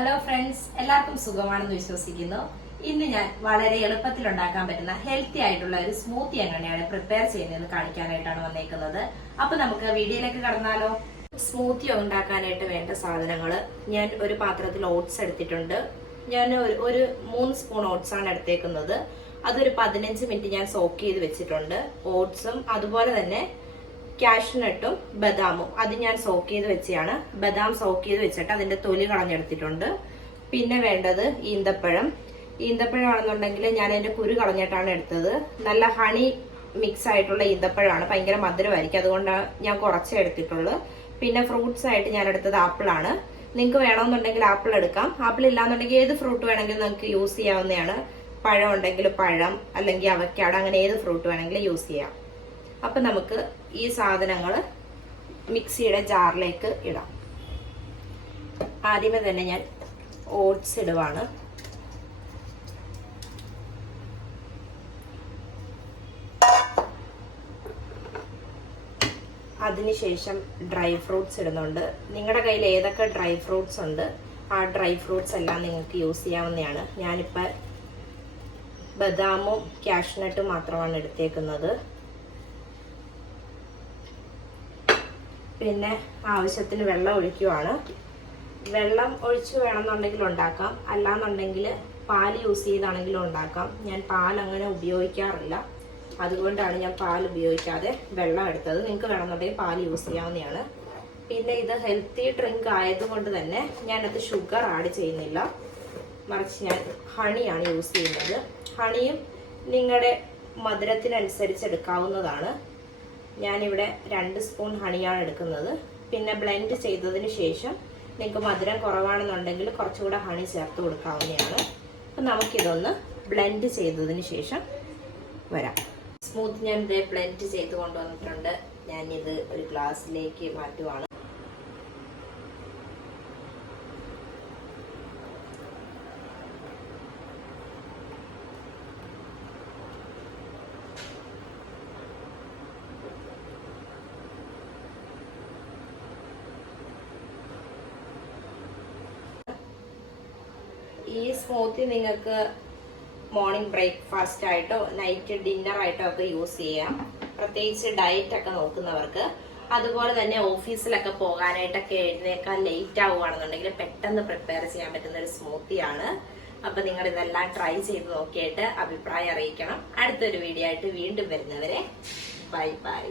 Hello friends, എല്ലാവർക്കും സുഖമാണെന്ന് വിശ്വസിക്കുന്നു. ഇന്ന് ഞാൻ വളരെ എളുപ്പത്തിൽ ഉണ്ടാക്കാൻ പറ്റുന്ന ഹെൽത്തി ആയിട്ടുള്ള ഒരു സ്മൂത്തി എങ്ങനെയാണ് പ്രിപ്പയർ ചെയ്യുന്നതെന്ന് കാണിക്കാനായിട്ടാണ് വന്നേക്കുന്നത്. അപ്പൊ നമുക്ക് വീഡിയോയിലേക്ക് കടന്നാലോ. സ്മൂത്തി ഉണ്ടാക്കാനായിട്ട് വേണ്ട സാധനങ്ങൾ ഞാൻ ഒരു പാത്രത്തിൽ ഓട്സ് എടുത്തിട്ടുണ്ട്. ഞാൻ ഒരു 3 സ്പൂൺ ഓട്സ് ആണ് എടുത്തേക്കുന്നത്. അതൊരു 15 മിനിറ്റ് ഞാൻ സോക്ക് ചെയ്ത് വെച്ചിട്ടുണ്ട്. ഓട്സും അതുപോലെ തന്നെ കാഷ്നട്ടും ബദാമും അത് ഞാൻ സോക്ക് ചെയ്ത് വെച്ചാണ്. ബദാം സോക്ക് ചെയ്ത് വെച്ചിട്ട് അതിന്റെ തൊലി കളഞ്ഞെടുത്തിട്ടുണ്ട്. പിന്നെ വേണ്ടത് ഈന്തപ്പഴം. ഈന്തപ്പഴമാണെന്നുണ്ടെങ്കിൽ ഞാൻ അതിന്റെ കുരു കളഞ്ഞിട്ടാണ് എടുത്തത്. നല്ല ഹണി മിക്സ് ആയിട്ടുള്ള ഈന്തപ്പഴമാണ്, ഭയങ്കര മധുരമായിരിക്കും, അതുകൊണ്ട് ഞാൻ കുറച്ചേ എടുത്തിട്ടുള്ളൂ. പിന്നെ ഫ്രൂട്ട്സ് ആയിട്ട് ഞാൻ എടുത്തത് ആപ്പിളാണ്. നിങ്ങൾക്ക് വേണമെന്നുണ്ടെങ്കിൽ ആപ്പിൾ എടുക്കാം. ആപ്പിൾ ഇല്ലാന്നുണ്ടെങ്കിൽ ഏത് ഫ്രൂട്ട് വേണമെങ്കിലും നിങ്ങൾക്ക് യൂസ് ചെയ്യാവുന്നതാണ്. പഴം ഉണ്ടെങ്കിൽ പഴം, അല്ലെങ്കിൽ അവക്കാഡോ, അങ്ങനെ ഏത് ഫ്രൂട്ട് വേണമെങ്കിലും യൂസ് ചെയ്യാം. അപ്പൊ നമുക്ക് ഈ സാധനങ്ങൾ മിക്സിയുടെ ജാറിലേക്ക് ഇടാം. ആദ്യമേ തന്നെ ഞാൻ ഓട്സ് ഇടുവാണ്. അതിനുശേഷം ഡ്രൈ ഫ്രൂട്ട്സ് ഇടുന്നുണ്ട്. നിങ്ങളുടെ കയ്യിൽ ഏതൊക്കെ ഡ്രൈ ഫ്രൂട്ട്സ് ഉണ്ട് ആ ഡ്രൈ ഫ്രൂട്ട്സ് എല്ലാം നിങ്ങൾക്ക് യൂസ് ചെയ്യാവുന്നതാണ്. ഞാനിപ്പോൾ ബദാമും കാഷ്നട്ടും മാത്രമാണ് എടുത്തേക്കുന്നത്. പിന്നെ ആവശ്യത്തിന് വെള്ളം ഒഴിക്കുവാണ്. വെള്ളം ഒഴിച്ച് വേണമെന്നുണ്ടെങ്കിൽ ഉണ്ടാക്കാം, അല്ലാന്നുണ്ടെങ്കിൽ പാൽ യൂസ് ചെയ്താണെങ്കിലും ഉണ്ടാക്കാം. ഞാൻ പാൽ അങ്ങനെ ഉപയോഗിക്കാറില്ല, അതുകൊണ്ടാണ് ഞാൻ പാൽ ഉപയോഗിക്കാതെ വെള്ളം എടുത്തത്. നിങ്ങൾക്ക് വേണമെന്നുണ്ടെങ്കിൽ പാൽ യൂസ് ചെയ്യാവുന്നതാണ്. പിന്നെ ഇത് ഹെൽത്തി ഡ്രിങ്ക് ആയതുകൊണ്ട് തന്നെ ഞാനത് ഷുഗർ ആഡ് ചെയ്യുന്നില്ല, മറിച്ച് ഞാൻ ഹണിയാണ് യൂസ് ചെയ്യുന്നത്. ഹണിയും നിങ്ങളുടെ മധുരത്തിനനുസരിച്ച് എടുക്കാവുന്നതാണ്. ഞാനിവിടെ 2 സ്പൂൺ ഹണിയാണ് എടുക്കുന്നത്. പിന്നെ ബ്ലെൻഡ് ചെയ്തതിന് ശേഷം നിങ്ങൾക്ക് മധുരം കുറവാണെന്നുണ്ടെങ്കിൽ കുറച്ചുകൂടെ ഹണി ചേർത്ത് കൊടുക്കാവുന്നതാണ്. അപ്പം നമുക്കിതൊന്ന് ബ്ലെൻഡ് ചെയ്തതിന് ശേഷം വരാം. സ്മൂത്ത് ഞാൻ ഇത് ബ്ലെൻഡ് ചെയ്ത് കൊണ്ടുവന്നിട്ടുണ്ട്. ഞാനിത് ഒരു ഗ്ലാസ്സിലേക്ക് മാറ്റുവാണ്. ഈ സ്മൂത്തി നിങ്ങൾക്ക് മോർണിംഗ് ബ്രേക്ക്ഫാസ്റ്റ് ആയിട്ടോ നൈറ്റ് ഡിന്നർ ആയിട്ടോ ഒക്കെ യൂസ് ചെയ്യാം, പ്രത്യേകിച്ച് ഡയറ്റ് ഒക്കെ നോക്കുന്നവർക്ക്. അതുപോലെ തന്നെ ഓഫീസിലൊക്കെ പോകാനായിട്ടൊക്കെ എഴുന്നേക്കാൻ ലേറ്റ് ആവുകയാണെന്നുണ്ടെങ്കിൽ പെട്ടെന്ന് പ്രിപ്പയർ ചെയ്യാൻ പറ്റുന്ന ഒരു സ്മൂത്തിയാണ്. അപ്പൊ നിങ്ങൾ ഇതെല്ലാം ട്രൈ ചെയ്ത് നോക്കിയിട്ട് അഭിപ്രായം അറിയിക്കണം. അടുത്തൊരു വീഡിയോ ആയിട്ട് വീണ്ടും വരുന്നവരെ ബൈ ബൈ.